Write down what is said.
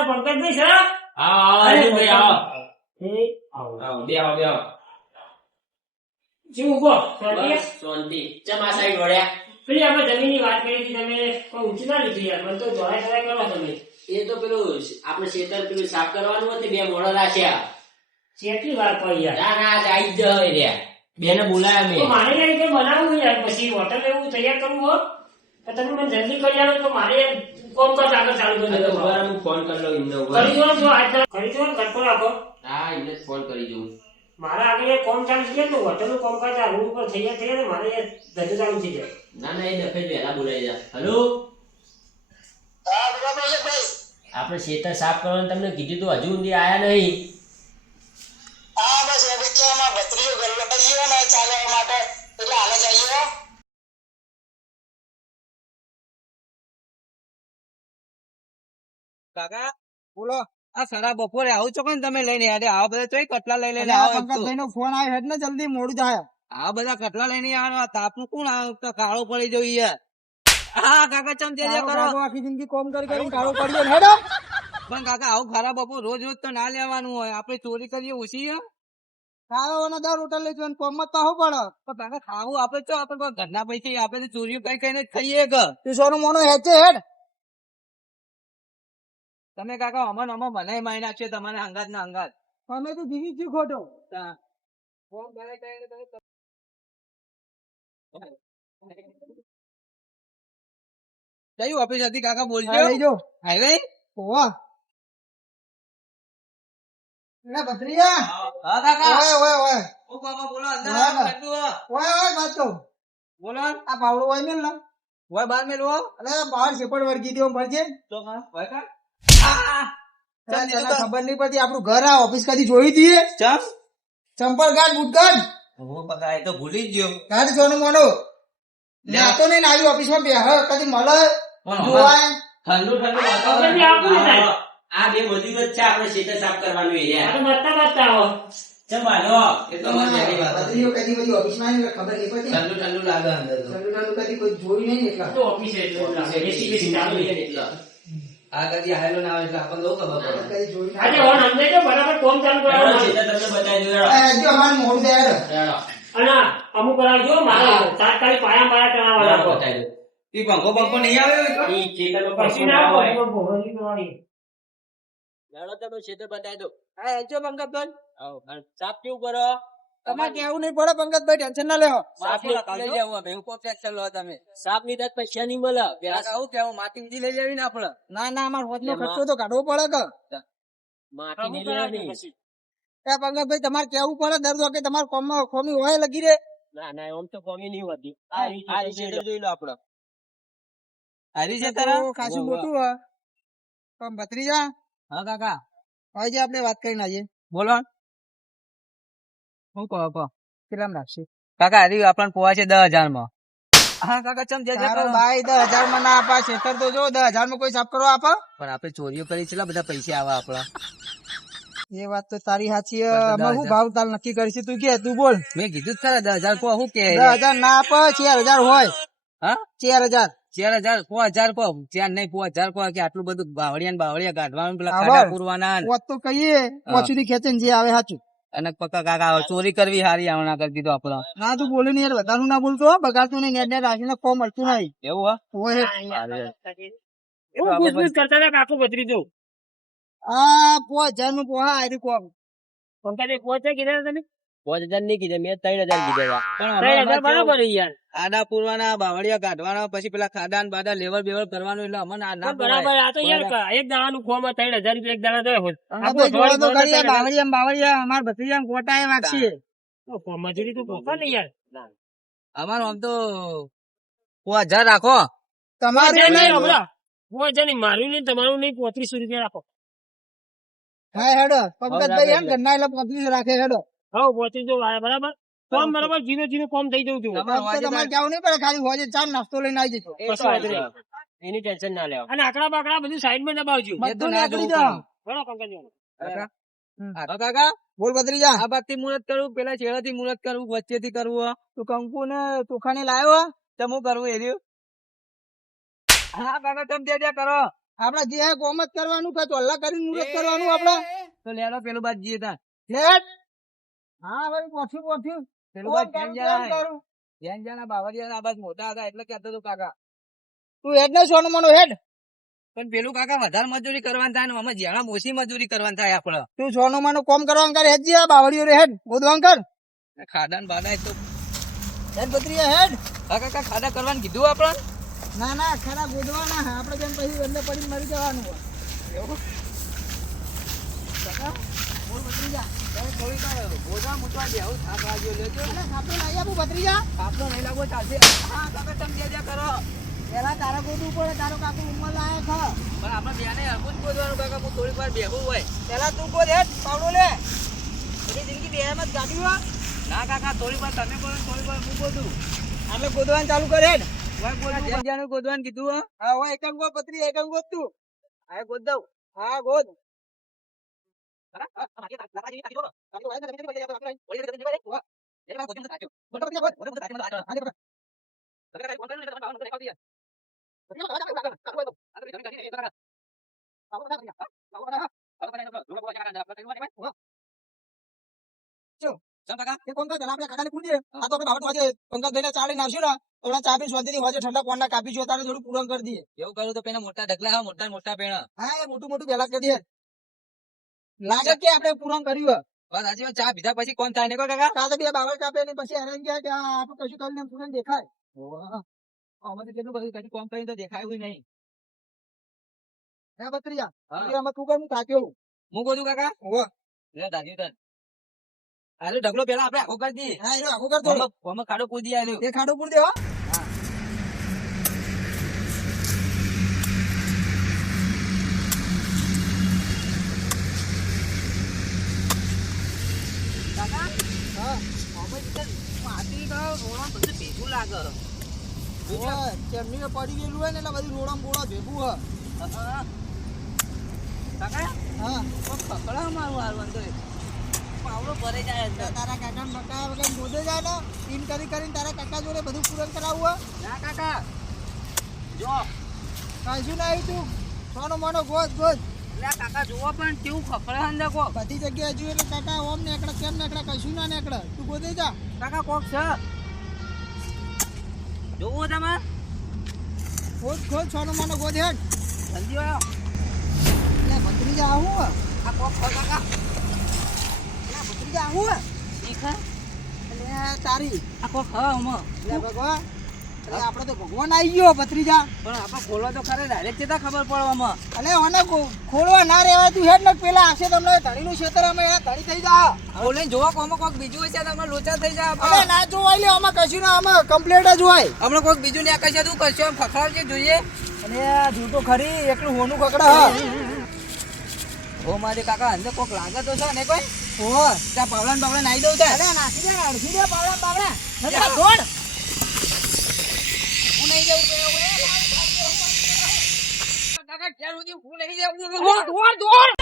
Pankajbhai sir શું ઉભો પેલી આપણે જમીનની વાત કરી હતી તમે કોઈ ઊંચી ના લીધી યાર મને તો જોડાય કરો તમે એ તો પેલું આપણે ખેતર પેલું સાફ કરવાનું હતું બે મોડો રાખ્યા કેટલી વાર પડી યાર ના ના આજ આવી જ રહ્યા બેને બોલાયા તો મેં મારે યાર રીતે બનાવવું યાર પછી હોટલ એવું તૈયાર કરવું હો તો તમે મને જલ્દી કરી આલો તો મારે કોમ કાજ આગળ ચાલુ કરી દો હું ફોન કરી લઉં એમને કરી દો જો આજ કરી દો ઘટકો રાખો હા એમને ફોન કરી દઉં મારા આગળ એક કોમ ચાલુ છે તો હોટલ નું કોમ કાજ આ રોડ ઉપર તૈયાર થઈ જાય મારે ધંધો ચાલુ થઈ જાય ના ના એ દફે વહેલા બોલાવી જા હલો આપણે ખેતર સાફ કરવાનું તમને કીધું તો હજુ સુધી આયા નહીં કાકા બોલો આ સારા બપોરે આવું છો ને તમે લઈને આવા બધા ચોઈ કટલા લઈ લઈને આવો પંકજભાઈ નો ફોન આવ્યો હેડ ને જલ્દી મોડું થાય આ બધા કટલા લઈને આવવાનો આ તાપનું કોણ કાળો પડી જવું યાર હા કાકા ચમ તે કરો આખી જિંદગી કોમ કરી કાળો પડ્યો હેડો પણ કાકા આવું ખરાબ બપોર રોજ રોજ તો ના લેવાનું હોય આપણે ચોરી કરીએ ઓછી ખાવાનો દર હોટલ લઈ જવાનું કોમ માં તો પડે પણ કાકા ખાવું આપડે ચો આપણે ઘરના પૈસા આપણે ચોરીઓ કઈ કઈ ખાઈએ કે તું સોનું મોનો હેડ છે હેડ તમે કાકા અમન મને મારી નાખશે તમારે અંગાત ના અંગાત અમે તો જીવી છું ખોટો કયું ઓફિસ હતી કાકા બોલજો હાઈવે ઓવા ભત્રીયા હા કાકા ઓય ઓ બાબા બોલો અંદર ઓય બાતો બોલો આ પાવડો ઓય મેલ ના ઓય બાર મેલ ઓ અરે બહાર સેપડ વર્ગી દેવો પડશે તો હા ઓય કા ખબર નહી પડતી આપણું ઘર આ ઓફિસ કદી જોઈ હતી ચંપલ ગાઢ બુટ ગાઢ એ તો ભૂલી જ ગયો ગાઢ સોનું મોનો તો નહીં આવી ઓફિસ માં બે કદી મળે જોવાય ઠંડુ આ બે મજૂર જ છે આપણે ખેતર સાફ કરવાનું બતા આવો ચમાલો એ તો કદી બધી ઓફિસ માં ખબર નહીં પડતી ઠંડુ લાગે અંદર ઠંડુ કદી કોઈ જોયું નહીં એટલા તો ઓફિસ એસી ચાલુ છે એટલા આ કદી આયેલો ના આવે એટલે આપણને બહુ ખબર પડે આજે ઓન અંદર તો બરાબર કોમ ચાલુ કરાવો તમને બતાવી દો જો અમાર મોડ દે અને અમુક કરાવજો મારે તાત્કાલિક પાયા ચણાવાળા બતાવી દો ઈ પંખો નહીં આવ્યો ઈ ખેતરનો પછી ના હોય ભોગવણી કરવાની લેડો તમે ખેતર બતાવી દો હા જો પંકજભાઈ આવો સાફ કેવું કરો તમારે કેવું નહીં પડે પંકજભાઈ ટેન્શન ના લેવો સાફ લઈ લેવું હવે હું કોક લો તમે સાફ ની દત પૈસા નહીં મળે આવું કેવું માટી લઈ લેવી ને આપડે ના ના અમાર હોત નો ખર્ચો તો કાઢવો પડે કે માટી નહીં લેવાની એ પંકજભાઈ તમારે કેવું પડે દર વખતે તમારે કોમી હોય લગી રે ના ના આમ તો કોમી નહીં હોતી આ રીતે જોઈ લો આપડે હારી છે તારા ખાસું મોટું હ પણ ભત્રીજા હા કાકા હવે આપણે વાત કરીને આવીએ બોલો હું કહો કેટલામ રાખશે કાકા હારી આપણને પોવા છે 10,000 માં હા કાકા ચમ જે ભાઈ 10,000 માં ના આપા ખેતર તો જો 10,000 માં કોઈ સાફ કરવા આપા પણ આપણે ચોરીઓ કરી છે બધા પૈસા આવા આપડા એ વાત તો તારી સાચી અમે હું ભાવ તાલ નક્કી કરીશું તું કે તું બોલ મેં કીધું ખરા 10,000 કો શું કે 10,000 ના આપે 4,000 હોય હા 4,000 4,000 કો 4 નહીં 5,000 કો કે આટલું બધું બાવળિયા કાઢવાનું પેલા ખાડા પૂરવાના વાત તો કહીએ પોચુથી ખેંચીને જે આવે સાચું અને પક્કા કાકા ચોરી કરવી હારી આવના કરી દીધો આપડે ના તું બોલે નહીં યાર વધારું ના બોલતો બગાડતું નહીં નેટ રાખીને કોમ મળતું નહીં એવું એવું પૂછપૂછ કરતા હતા કાકુ બદરી દઉં આ 5,000 નું પોહા આયરી કોમ પંકજે પહોંચે કીધા તમે 5,000 નહીં કીધા મેં 3,000 કીધા પણ બરાબર યાર આડા પૂરવાના બાવળિયા કાઢવાના પછી પેલા ખાડા બાડા લેવલ બેવલ કરવાનું એટલે અમને ના બરાબર આ તો યાર એક દાડાનું ખોમ 3,000 રૂપિયા એક દાડા બાવળિયા અમાર ભત્રીજા કોટા વાગશે મજૂરી તો પોકા ને યાર અમારું આમ તો 5,000 રાખો તમારું નહીં મારું નહીં તમારું નહીં 3500 રૂપિયા રાખો હા હેડો પંકજભાઈ એમ ઘરના એટલે 35 રાખે હેડો હા 35 બરાબર કોમ બરાબર જીરો કોમ થઈ જવું છું તમારે કેવું નહીં પડે ખાલી હોજે ચા નાસ્તો લઈને આવી જજો એની ટેન્શન ના લેવા અને આકડા બાકડા બધું સાઈડ માં દબાવજો કાકા બોલ ભત્રીજા આ બાદ થી મુહૂર્ત કરવું પેલા છેડા થી મુહૂર્ત કરવું વચ્ચે થી કરવું તું કંકુ ને ચોખા ને લાવ્યો તમું કરવું એ રહ્યું હા કાકા તમે ત્યાં કરો આપડે જે કોમ જ કરવાનું કે ચોલ્લા કરીને મુરત કરવાનું આપડે તો લેડો પેલું બાદ જઈએ તા લેટ હા ભાઈ પોઠ્યું પેલું બાદ ધ્યાન જાના બાવરિયા આ બાદ મોટા હતા એટલે કહેતો તો કાકા તું હેડ ને સોનું મનો હેડ પણ પેલું કાકા વધારે મજૂરી કરવાનું થાય ને અમે જ્યાં ઓછી મજૂરી કરવાનું થાય આપડે તું સોનું મનો કોમ કરવાનું કર હેડ જી બાવરિયો રે હેડ ગોદવાન કર ખાડા ને બાડા તો હેડ બત્રીયા હેડ કાકા ખાડા કરવાનું કીધું આપડે ના ખાડા ગોદવાના આપડે જેમ પછી એટલે પડી મરી જવાનું એવું કાકા બોલ બત્રીયા થોડી ગોદવા મૂકવા દે આવું થાક લાગ્યો લેજો ખાપડો લઈ આપું બત્રીયા ખાપડો નહીં લાગવો ચાલશે હા કાકા તમે જે કરો પેલા તારા ગોદવું પડે તારો કાકુ ઉંમર લાયક હ પણ આપણે બેને હરકું જ ગોદવાનું કાકા હું થોડીક વાર બેહું હોય પેલા તું ગોદ હેડ પાવડો લે બધી જિંદગી બે એમ જ કાઢ્યું હો ના કાકા થોડી વાર તમે બોલો થોડી વાર હું ગોદું આપણે ગોદવાનું ચાલુ કર હેડ હોય ગોદવું જ્યાં ગોદવાનું કીધું હા હોય એકમ ગો પત્રી એકમ ગોદ તું હા ગોદ દઉં હા ગોદ મોટા ઢગલા મોટા મોટા પેણા હા એ મોટું મોટું પેલા કરી દે લાગે કે આપણે પૂરણ કર્યું બસ આજે ચા પીધા પછી કોણ થાય ને કાકા કાકા બે બાવળ કાપે ને પછી હેરાન ગયા કે આપણે કશું કરીને પૂરણ દેખાય અમે તો કેટલું બધું કશું કોમ કરીને તો દેખાયું નહીં હે બત્રીયા અમે તું કરું કાપ્યો હું બોલું કાકા ઓ લે દાદી તન આલો ઢગલો પેલા આપણે આખો કરી દઈએ હા એ આખો કર દો અમે ખાડો પૂરી આલ્યો એ ખાડો પૂરી દે હો પડી ગયેલું હોય ને એટલે બધું રોડમ બોળા ભેગું હોય મારું હારવાનું તો પાવડો ભરે જાય તારા કાકા મકા વગર મોદે જાય ને ઈન કરીને તારા કાકા જોડે બધું પૂરણ કરાવવું ના કાકા જો કશું નહીં તું સોનો મોનો ગોદ કાકા જોવો પણ કેવું ખપડે દેખો બધી જગ્યાએ જોયું એટલે કાકા ઓમ નેકડે કેમ નેકડે કશું ના નેકડે તું ગોદે જા કાકા કોક છે જોવો તમે ખોદ સોનો મોનો ગોદ હેડ જલ્દી આવો એટલે ભત્રીજા આવું આ કોક ખો કાકા એટલે ભત્રીજા આવું ઠીક એટલે તારી આ કોક હ હમ એટલે ભગવાન આપડે તો ભગવાન આવી ગયો ભત્રીજા પણ આપણે ખોલવા તો ખરે ડાયરેક્ટ કેતા ખબર પડવામાં અલે ઓને ખોલવા ના રહેવા તું હેડ ને પેલા આવશે તમને ધણીનું ક્ષેત્ર અમે ધણી થઈ જા ઓલે જોવા કોમાં કોક બીજું હોય છે તમે લોચા થઈ જા અલે ના જોવાય લે આમાં કશું ના આમાં કમ્પ્લીટ જ હોય હમણે કોક બીજું ને કશે તું કરશો ફખડાવજે જોઈએ અલે જૂટો ખરી એકલું હોનું કકડા હ ઓ મારે કાકા અંદર કોક લાગે તો છે ને કોઈ ઓ ત્યાં પાવડા નાઈ દઉં છે અરે નાખી દે અડધી દે પાવડા નતા દોડ નહીં જવું કાકા ક્યાં સુધી હું નહીં જાઉં દોડ